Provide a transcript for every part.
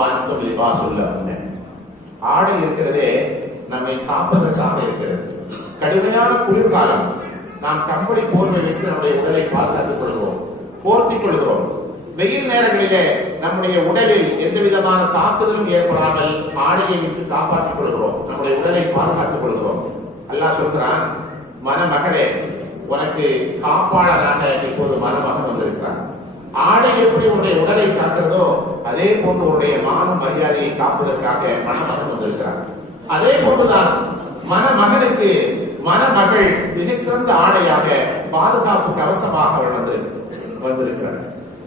வான்தும் லிபாசுல் லஹுன்ன. ஆடை இருக்கிறதே நம்மை காப்பதற்காக இருக்கிறது. கடுமையான குளிர்காலம், நாம் கம்பளி போர்வை வைத்து நம்முடைய உடலை பாதுகாத்துக் கொள்கிறோம், போர்த்திக் கொள்கிறோம். வெயில் நேரங்களிலே நம்முடைய உடலில் எந்த விதமான தாக்குதலும் ஏற்படாமல் ஆடையை விட்டு காப்பாற்றிக் கொள்கிறோம், நம்முடைய உடலை பாதுகாத்துக் கொள்கிறோம். அல்லாஹ் சொல்கிறான், மணமகளே, உனக்கு காப்பாளராக இப்போது மணமகன் வந்திருக்கிறான். ஆடை எப்படி உன்னுடைய உடலை காக்கிறதோ அதே போன்று உன்னுடைய மான மரியாதையை காப்பதற்காக மணமகன் வந்திருக்கிறான். அதே போன்றுதான் மணமகனுக்கு மணமகள் மிகச்சிறந்த ஆடையாக பாதுகாப்பு கவசமாக அவள் வந்திருக்கிறார்.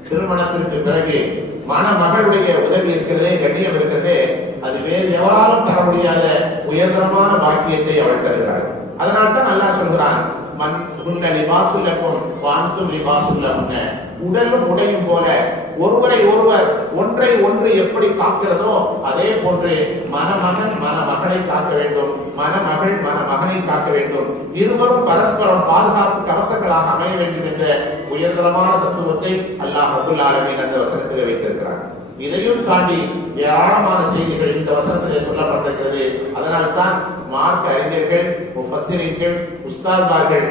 திருமணத்திற்கு பிறகு மணமகளுடைய உதவி இருக்கிறதே, கண்ணியம் இருக்கிறதே, அது வேறு எவராலும் தர முடியாத உயர்தரமான பாக்கியத்தை அவள் தருகிறாள். அதனால்தான் அல்லாஹ் சொல்கிறான், உடலும் உடையும் போல ஒருவரை ஒருவர் ஒன்றை ஒன்று எப்படி காக்கிறதோ அதே போன்று மணமகன் மணமகளை காக்க வேண்டும், மணமகள் மணமகனை காக்க வேண்டும். இருவரும் பரஸ்பரம் பாதுகாப்பு கவசங்களாக அமைய வேண்டும் என்ற உயர்தரமான தத்துவத்தை அல்லாஹ் ரப்பல் ஆலமீன் அந்த வசனத்தில் வைத்திருக்கிறார். இதையும் தாண்டி ஏராளமான செய்திகள் இந்த வசனத்திலே சொல்லப்பட்டிருக்கிறது. அதனால்தான் மார்க்க அறிஞர்கள், முஃபஸ்ஸிரீன்கள், உஸ்தாத்மார்கள்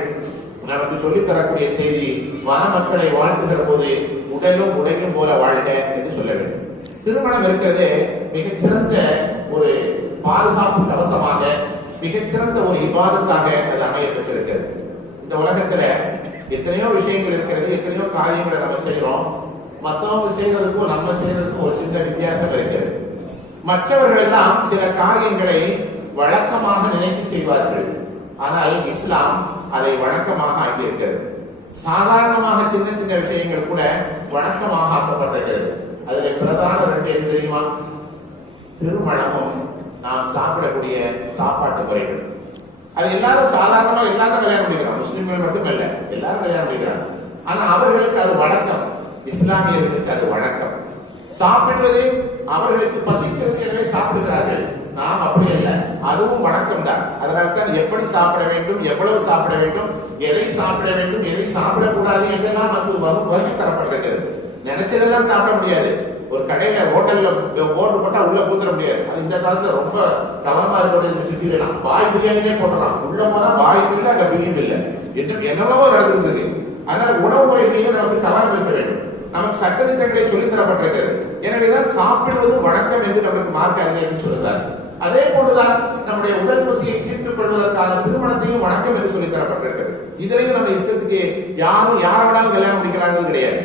நமக்கு சொல்லித் தரக்கூடிய செய்தி, மணமக்களை வாழ்த்துகிற போது உடலும் உடையும் போல வாழ்க என்று சொல்ல வேண்டும். திருமணம் இருக்கிறதே மிகச்சிறந்த ஒரு பாதுகாப்பு கவசமாக, மிகச்சிறந்த ஒரு இபாதத்தாக அது அமைய பெற்றிருக்கிறது. இந்த உலகத்துல எத்தனையோ விஷயங்கள் இருக்கிறது, எத்தனையோ காரியங்களை நம்ம செய்யறோம். மற்றவங்க செய்யறதுக்கும் நம்ம செய்யறதுக்கும் ஒரு சின்ன வித்தியாசம் இருக்கிறது. மற்றவர்கள் எல்லாம் சில காரியங்களை வழக்கமாக நினைத்து செய்வார்கள், ஆனால் இஸ்லாம் அதை வழக்கமாக ஆக்கியிருக்கிறது. சாதாரணமாக சின்ன சின்ன விஷயங்கள் கூட வழக்கமாக ஆக்கப்பட்டிருக்கிறது. அதுல பிரதான ரெண்டு எது தெரியுமா? திருமணமும் நாம் சாப்பிடக்கூடிய சாப்பாட்டு முறைகள். அது எல்லாரும் சாதாரணமா எல்லாரும் கல்யாணம் பண்ணிக்கிறாங்க, முஸ்லிம்கள் மட்டும் இல்ல, எல்லாரும் கல்யாணம் பண்ணிக்கிறாங்க. ஆனா அவர்களுக்கு அது வழக்கம், இஸ்லாமியர்களுக்கு அது வழக்கம். சாப்பிடுவது அவர்களுக்கு பசிக்கிறது எனவே சாப்பிடுகிறார்கள், நாம் அப்படி அல்ல, அதுவும் வழக்கம் தான். அதனால்தான் எப்படி சாப்பிட வேண்டும், எவ்வளவு சாப்பிட வேண்டும், எதை சாப்பிட வேண்டும், எதை சாப்பிடக்கூடாது என்றெல்லாம் நமக்கு வகுப்பு தரப்பட்டிருக்கிறது. நினைச்சதெல்லாம் சாப்பிட முடியாது. ஒரு கடையில ஹோட்டல்ல போட்டு போட்டா உள்ள பூத்துட முடியாது. அது இந்த காலத்துல ரொம்ப கவனமா இருக்கிறது. சிட்டியில பாய் பிரியாணியே போட்டுறான், உள்ள போனா பாய் பிரியாணி அங்க பிரியாணி இல்லை என்று என்னவோ நடந்திருந்தது. அதனால உணவு முறைகளையும் நமக்கு கவனம் இருக்க வேண்டும். நமக்கு சட்டத்திட்டங்களை சொல்லித் தரப்பட்டிருக்கிறது. எனவேதான் சாப்பிடுவது வழக்கம் என்று நமக்கு மார்க்க அறிஞர்கள் சொல்கிறார். அதே போன்றுதான் நம்முடைய உடல் பசியை தீர்த்துக் கொள்வதற்கான திருமணத்தையும் வணக்கம் என்று சொல்லித் தரப்பட்டிருக்கிறது. இதிலையும் நம்ம இஷ்டத்துக்கு யாரும் யாரை வேணாலும் கல்யாணம் முடிக்கிறாங்க கிடையாது.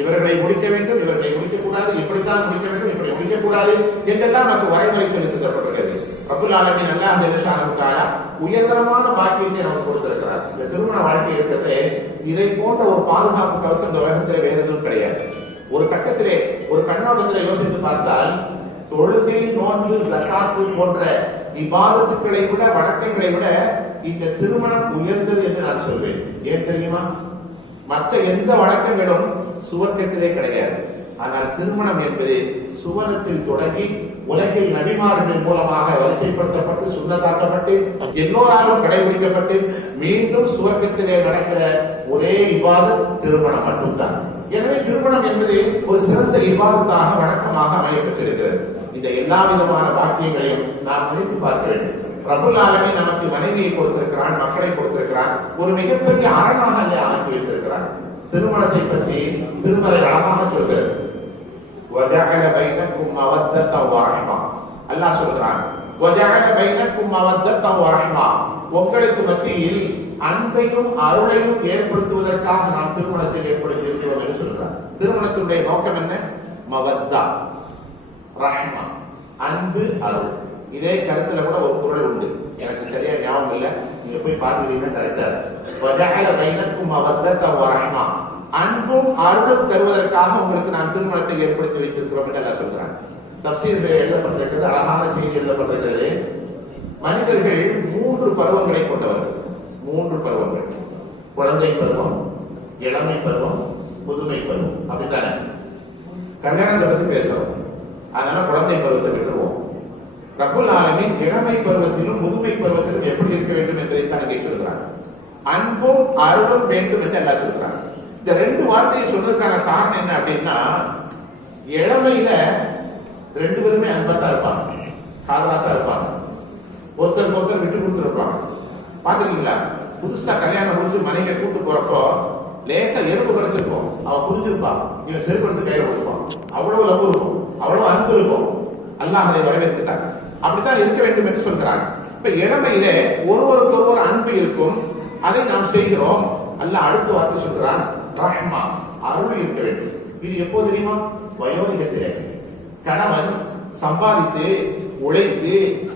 இவர்களை முடிக்க வேண்டும், இவர்களை முடிக்கக்கூடாது, இப்படித்தான் முடிக்க வேண்டும், இப்படி முடிக்கக்கூடாது என்றெல்லாம் நமக்கு வரைமுறை சொல்லித் தரப்பட்டிருக்கிறது. ரப்பல் ஆலமீன் அல்லாஹ் ஜல்லஷானஹு தஆலா உயர்தரமான பாக்கியத்தை நமக்கு கொடுத்திருக்கிறார். இந்த திருமண வாழ்க்கை இருக்கிறது, இதை போன்ற ஒரு பாதுகாப்பு கவசம் இந்த உலகத்திலே வேறு எதுவும் கிடையாது. ஒரு கட்டத்திலே ஒரு கண்ணோட்டத்திலே யோசித்து பார்த்தால், தொழுகை, நோன்பு, ஜகாத்து போன்ற இபாதத்துக்களை விட, வழக்கங்களை விட இந்த திருமணம் உயர்ந்தது என்று நான் சொல்வேன். ஏன் தெரியுமா? மற்ற எந்த வழக்கங்களும் சுவர்க்கத்திலே கிடையாது. ஆனால் திருமணம் என்பது சுவனத்தில் தொடங்கி உலகில் நபிமார்கள் மூலமாக வரிசைப்படுத்தப்பட்டு சுண்ணத்தாக்கப்பட்டு எல்லோராலும் கடைபிடிக்கப்பட்டு மீண்டும் சுவர்க்கத்திலே நடக்கிற ஒரே இபாதத் திருமணம் மட்டும்தான். எனவே திருமணம் என்பது ஒரு சிறந்த இபாதத்தாக வழக்கமாக அமையப்பட்டிருக்கிறது. இந்த எல்லா விதமான பாக்கியங்களையும் நாம் நினைத்து பார்க்க வேண்டும். ரப்பல் ஆலமீன் நமக்கு மனைவியை கொடுத்திருக்கிறான், மக்களை கொடுத்திருக்கிறான், ஒரு மிகப்பெரிய அரணாக ஆக்கி வைத்திருக்கிறான். திருமணத்தை பற்றி திருமறை அழகாக சொல்கிறது. وَجَعَلَ بَيْنَكُمْ مَوَدَّةً وَرَحْمَةً. அல்லாஹ் சொல்கிறான், وَجَعَلَ بَيْنَكُمْ مَوَدَّةً وَرَحْمَةً. உங்களுக்கு மத்தியில் அன்பையும் அருளையும் ஏற்படுத்துவதற்காக நாம் திருமணத்தை ஏற்படுத்தி இருக்கிறோம் என்று சொல்கிறார். திருமணத்தினுடைய நோக்கம் என்ன? மவத்தா, ரஹ்மா, அன்பு, அருள். இதே கருத்துல கூட ஒரு குறள் உண்டு, எனக்கு சரியா ஞாபகம் இல்லை, நீங்க போய் பார்க்கிறீங்கன்னா கரெக்டா. وَجَعَلَ بَيْنَكُمْ مَوَدَّةً وَرَحْمَةً. அன்பும் அருளும் தருவதற்காக உங்களுக்கு நான் திருமணத்தை ஏற்படுத்தி வைத்திருக்கிறோம் என்று எல்லாம் சொல்றாங்க. தஃசீரில் எழுதப்பட்டிருக்கிறது, அழகான செய்தி எழுதப்பட்டிருக்கிறது. மனிதர்கள் 3 பருவங்களை கொண்டவர்கள். 3 பருவங்கள்: குழந்தை பருவம், இளமை பருவம், புதுமை பருவம். அப்படித்தானே? கல்யாணத்தை பத்தி பேசுறோம், அதனால குழந்தை பருவத்தை விட்டுருவோம். ரப்பல் ஆலமீன் இளமை பருவத்திலும் முதுமை பருவத்திலும் எப்படி இருக்க வேண்டும் என்பதை தான் இங்கே சொல்கிறாங்க. அன்பும் அருளும் வேண்டும் என்று எல்லாம் சொல்றாங்க. இந்த 2 வார்த்தையை சொன்னதுக்கான காரணம் என்ன அப்படின்னா, இளமையில ரெண்டு பேருமே அன்பா தான் இருப்பாங்க, காதலா தான் இருப்பாங்க, ஒருத்தருக்கு ஒருத்தர் விட்டு கொடுத்து இருப்பாங்க. பாத்துருக்கீங்களா? புதுசா கல்யாணம் முடிஞ்சு மனைவியை கூட்டு போறப்போ லேசா எறும்பு கிடைச்சிருக்கும், அவ புரிஞ்சிருப்பா, இவன் செருப்பு எடுத்து கையில கொடுப்பான். அவ்வளவு லவ் இருக்கும், அவ்வளவு அன்பு இருக்கும். அல்லாஹ் அதை வரவேற்கிறாங்க. அப்படித்தான் இருக்க வேண்டும் என்று சொல்கிறாங்க. இப்ப இளமையிலே ஒருவருக்கு ஒருவர் அன்பு இருக்கும், அதை நாம் செய்கிறோம். அல்லாஹ் அடுத்த வார்த்தை சொல்கிறான், ரஹ்மா, அருள் இருக்க வேண்டும். இது எப்போது தெரியுமா? வயோதிகத்திலே. கணவன் சம்பாதித்து உழைத்து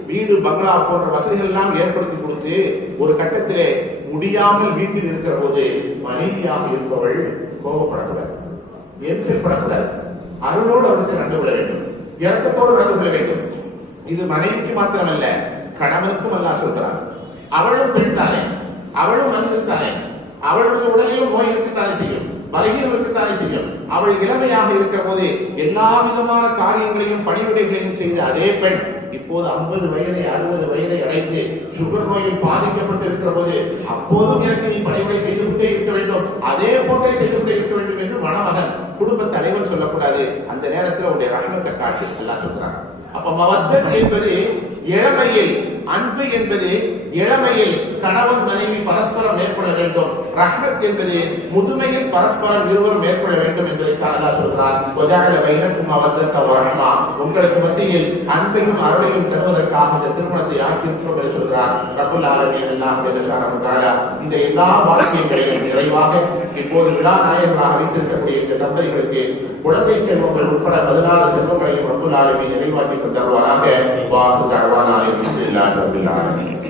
வீடு பங்களா போன்ற வசதிகள் எல்லாம் ஏற்படுத்தி கொடுத்து ஒரு கட்டத்திலே முடியாமல் வீட்டில் இருக்கிற போது மனைவியாக இருப்பவள் கோபப்படக்கூடாது, எரிச்சல்படக்கூடாது. அருளோடு அவருக்கு நடந்து கொள்ள வேண்டும், இறக்கத்தோடு நடந்து கொள்ள வேண்டும். இது மனைவிக்கு மாத்திரமல்ல, கணவனுக்கும் அல்லாஹ் சொல்கிறார். அவளும் பெண்தானே, அவளும் மனிதத்தானே, அவளுடைய உடலிலும் நோய் இருக்கத்தானே செய்யும், பலகீனம் இருக்கத்தானே செய்யும். அவள் இளமையாக இருக்கிற போது எல்லா விதமான காரியங்களையும் பணிவிடைகளையும் செய்த அதே பெண் இப்போது 50 வயதை 60 வயதை அடைந்து சுகர் நோயில் பாதிக்கப்பட்டு இருக்கிற போது அப்போதும் எனக்கு நீ பணிவிடை செய்து கொண்டே இருக்க வேண்டும், அதே போன்றே செய்து கொண்டே இருக்க வேண்டும் என்று மணமகன் குடும்ப தலைவர் சொல்லக்கூடாது. அந்த நேரத்தில் உடைய ரஹ்மத்தை காட்டி எல்லாம் சொல்றாங்க. அப்ப மவத்தத் என்பது இளமையில், அன்பு என்பது இளமையில் கணவன் மனைவி பரஸ்பரம் மேற்கொள்ள வேண்டும். ரஹ்மத் என்பது முதுமையில் பரஸ்பரம் இருவரும் மேற்கொள்ள வேண்டும் என்பதை அல்லாஹ் சொல்கிறார். வஜஅல பைனக்கும் மவத்தத வ ரஹ்மா, உங்களுக்கு மத்தியில் அன்பையும் அருளையும் தருவதற்காக இந்த திருமணத்தை ஆக்கியிருக்கிறோம் என்று சொல்கிறார். ரப்பல் ஆலமீன் அல்லாஹ் ஜல்லஷானஹு தஆலா இந்த எல்லா வாக்கியங்களையும் நிறைவாக இப்போது விழா நாயகர்களாக வைத்திருக்கக்கூடிய இந்த தம்பதிகளுக்கு குழந்தை செல்வங்கள் உட்பட 14 செல்வங்களையும் ரப்பல் ஆலமீன் நிறைவாக்கி தருவாராக. வாஹு தஅவானா அல்ஹம்துலில்லாஹி ரப்பில் ஆலமீன்.